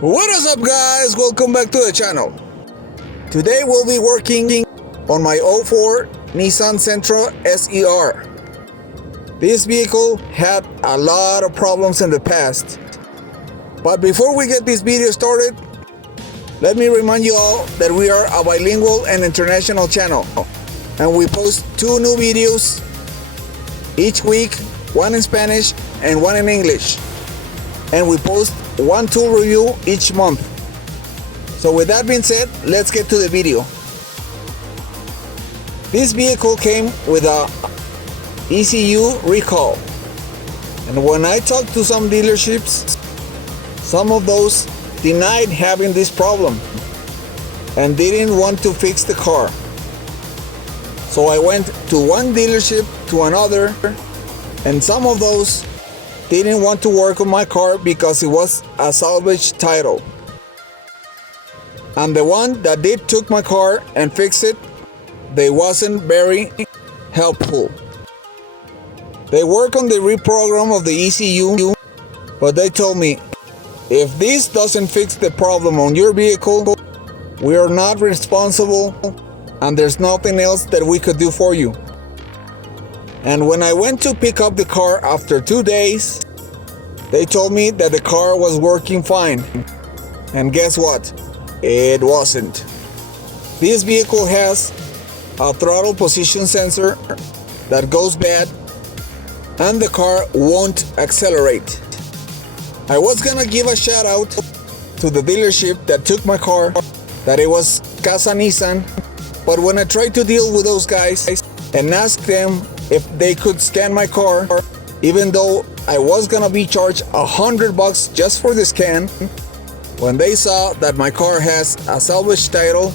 What is up, guys? Welcome back to the channel. Today we'll be working on my '04 Nissan Sentra SER. This vehicle had a lot of problems in the past. But before we get this video started, let me remind you all that we are a bilingual and international channel, and we post 2 new videos each week, one in Spanish and one in English. And we post 1 tool review each month. So with that being said, let's get to the video. This vehicle came with a ECU recall. And when I talked to some dealerships, some of those denied having this problem and didn't want to fix the car. So I went to one dealership to another, and some of those didn't want to work on my car because it was a salvage title. And the one that did took my car and fixed it, they wasn't very helpful. They work on the reprogram of the ECU, but they told me, if this doesn't fix the problem on your vehicle, we are not responsible and there's nothing else that we could do for you. And when I went to pick up the car after 2 days, they told me that the car was working fine. And guess what? It wasn't. This vehicle has a throttle position sensor that goes bad and the car won't accelerate. I was gonna give a shout out to the dealership that took my car, that it was Casa Nissan, but when I tried to deal with those guys and asked them if they could scan my car, even though I was gonna be charged $100 just for the scan, when they saw that my car has a salvage title,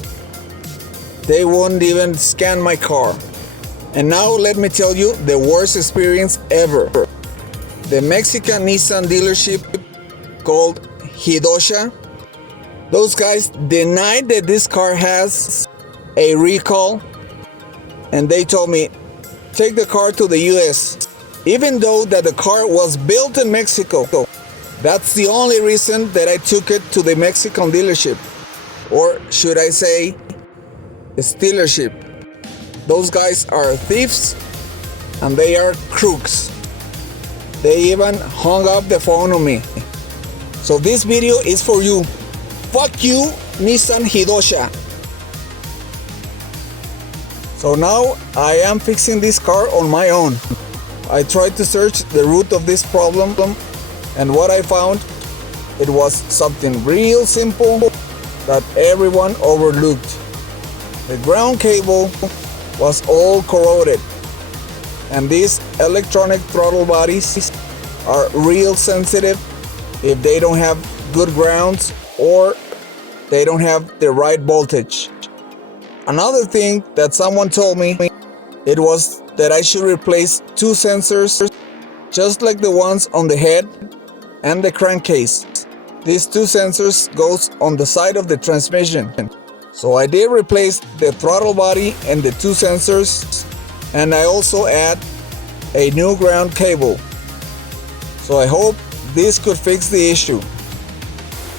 they wouldn't even scan my car. And now let me tell you the worst experience ever. The Mexican Nissan dealership called Hidosha, those guys denied that this car has a recall, and they told me, take the car to the US, even though that the car was built in Mexico. That's the only reason that I took it to the Mexican dealership, or should I say, stealership. Those guys are thieves and they are crooks. They even hung up the phone on me. So this video is for you. Fuck you, Nissan Hidosha. So now I am fixing this car on my own. I tried to search the root of this problem, and what I found, it was something real simple that everyone overlooked. The ground cable was all corroded, and these electronic throttle bodies are real sensitive if they don't have good grounds or they don't have the right voltage. Another thing that someone told me, it was that I should replace 2 sensors just like the ones on the head and the crankcase. These 2 sensors goes on the side of the transmission. So I did replace the throttle body and the 2 sensors, and I also add a new ground cable. So I hope this could fix the issue.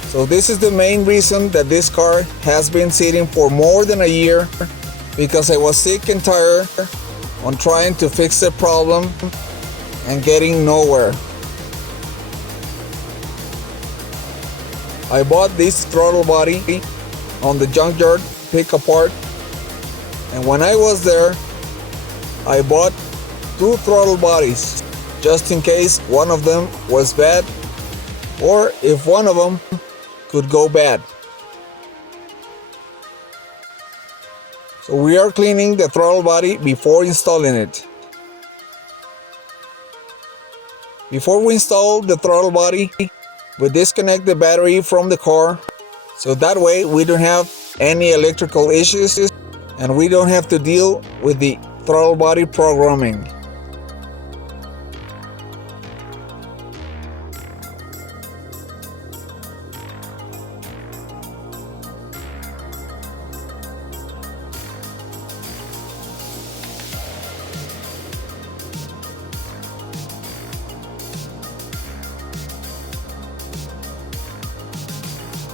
So this is the main reason that this car has been sitting for more than a year, because I was sick and tired on trying to fix the problem and getting nowhere. I bought this throttle body on the junkyard pick apart, and when I was there, I bought 2 throttle bodies just in case one of them was bad or if one of them could go bad. So we are cleaning the throttle body before installing it. Before we install the throttle body, we disconnect the battery from the car, so that way we don't have any electrical issues and we don't have to deal with the throttle body programming.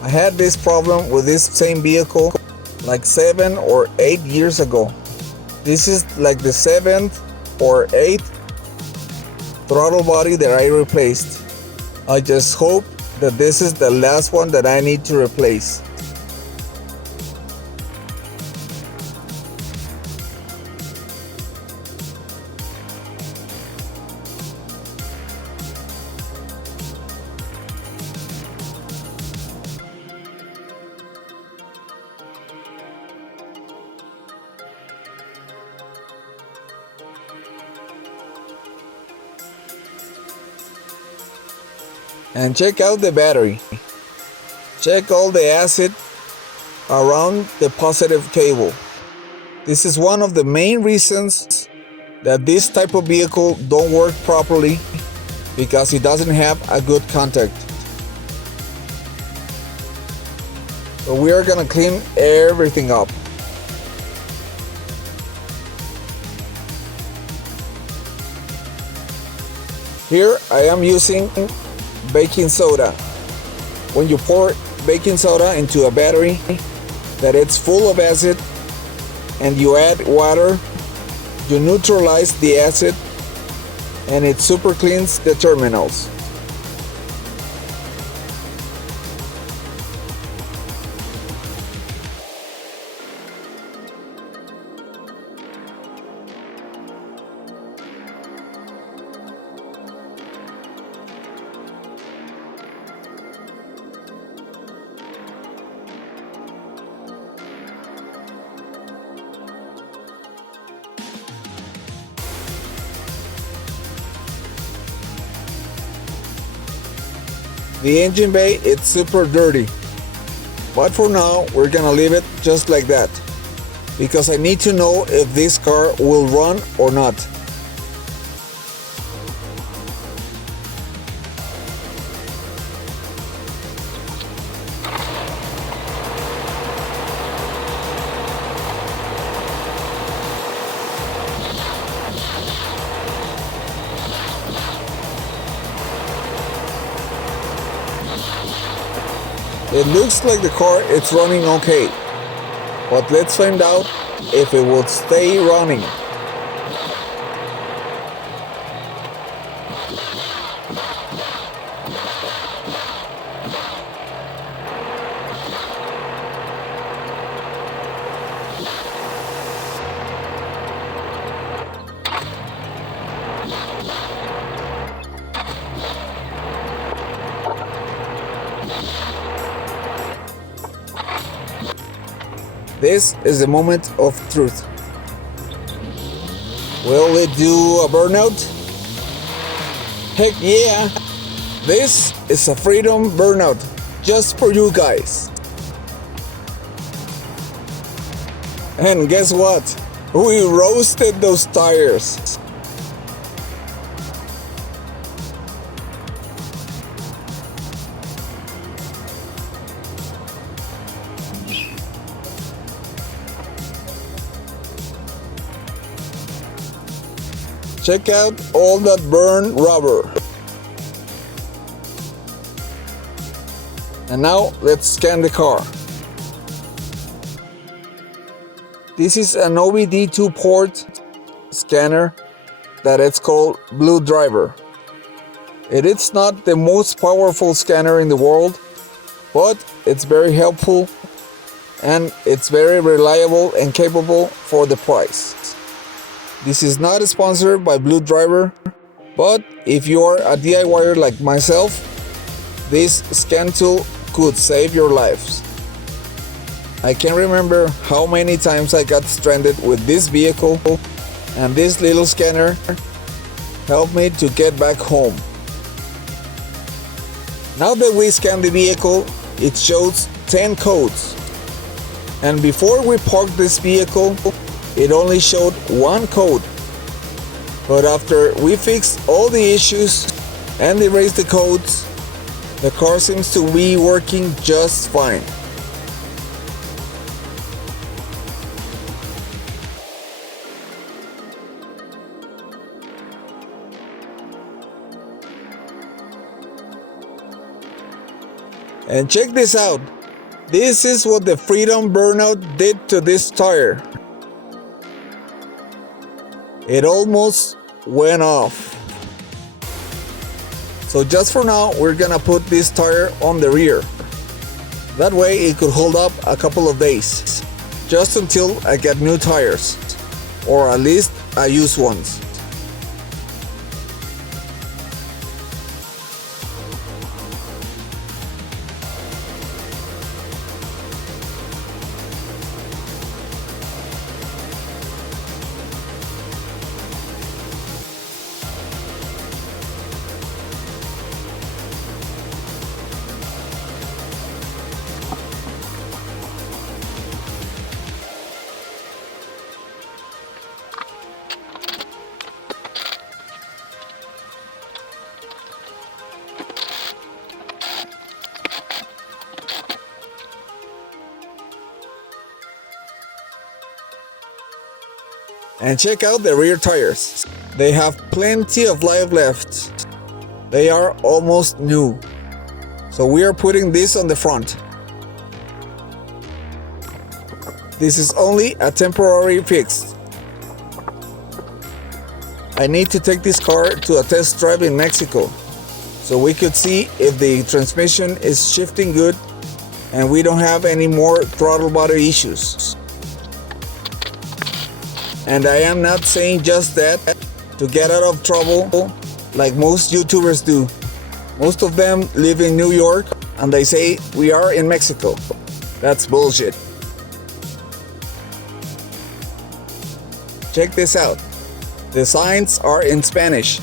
I had this problem with this same vehicle like 7 or 8 years ago. This is like the 7th or 8th throttle body that I replaced. I just hope that this is the last one that I need to replace. And check out the battery. Check all the acid around the positive cable. This is one of the main reasons that this type of vehicle don't work properly, because it doesn't have a good contact. So we are gonna clean everything up. Here I am using baking soda. When you pour baking soda into a battery that it's full of acid and you add water, you neutralize the acid and it super cleans the terminals. The engine bay, it's super dirty, but for now we're gonna leave it just like that, because I need to know if this car will run or not. It looks like the car is running okay, but let's find out if it will stay running. This is the moment of truth. Will it do a burnout? Heck yeah! This is a freedom burnout, just for you guys. And guess what? We roasted those tires. Check out all that burned rubber. And now let's scan the car. This is an OBD2 port scanner that it's called Blue Driver. It is not the most powerful scanner in the world, but it's very helpful and it's very reliable and capable for the price. This is not sponsored by Blue Driver, but if you are a DIYer like myself, this scan tool could save your lives. I can remember how many times I got stranded with this vehicle, and this little scanner helped me to get back home. Now that we scan the vehicle, it shows 10 codes. And before we parked this vehicle, it only showed one code. But after we fixed all the issues and erased the codes, the car seems to be working just fine. And check this out. This is what the Freedom burnout did to this tire. It almost went off. So just for now, we're gonna put this tire on the rear. That way it could hold up a couple of days. Just until I get new tires. Or at least I use ones. And check out the rear tires. They have plenty of life left. They are almost new. So we are putting this on the front. This is only a temporary fix. I need to take this car to a test drive in Mexico, so we could see if the transmission is shifting good and we don't have any more throttle body issues. And I am not saying just that to get out of trouble like most YouTubers do. Most of them live in New York and they say we are in Mexico. That's bullshit. Check this out. The signs are in Spanish,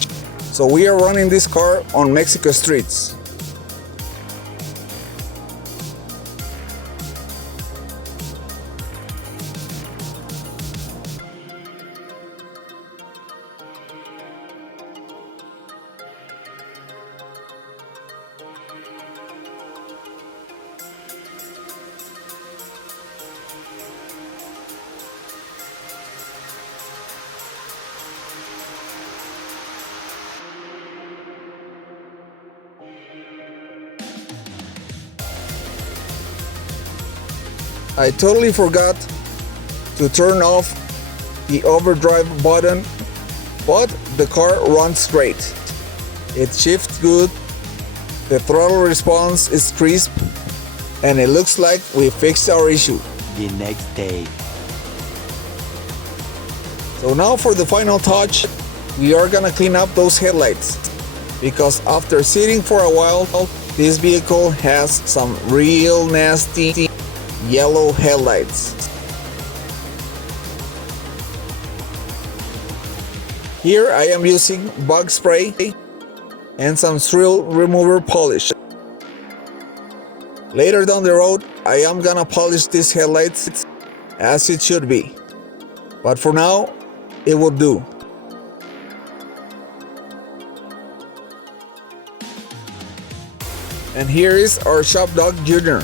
so we are running this car on Mexico streets. I totally forgot to turn off the overdrive button, but the car runs great. It shifts good, the throttle response is crisp, and it looks like we fixed our issue. The next day. So now for the final touch, we are gonna clean up those headlights, because after sitting for a while, this vehicle has some real nasty yellow headlights. Here I am using bug spray and some thrill remover polish. Later down the road, I am gonna polish these headlights as it should be. But for now, it will do. And here is our shop dog Junior,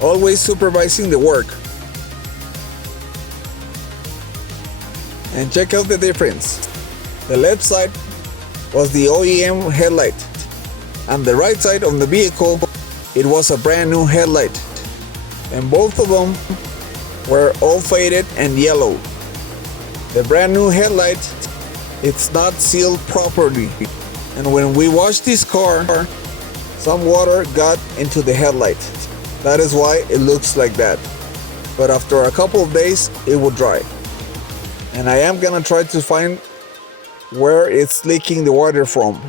always supervising the work. And check out the difference. The left side was the OEM headlight, and the right side of the vehicle, it was a brand new headlight. And both of them were all faded and yellow. The brand new headlight, it's not sealed properly. And when we washed this car, some water got into the headlight. That is why it looks like that. But after a couple of days, it will dry. And I am gonna try to find where it's leaking the water from.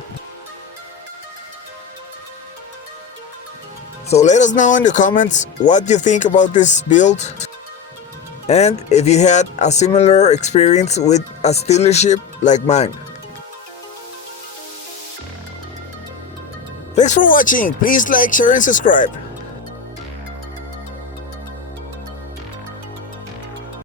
So let us know in the comments what you think about this build, and if you had a similar experience with a dealership like mine. Thanks for watching. Please like, share, and subscribe.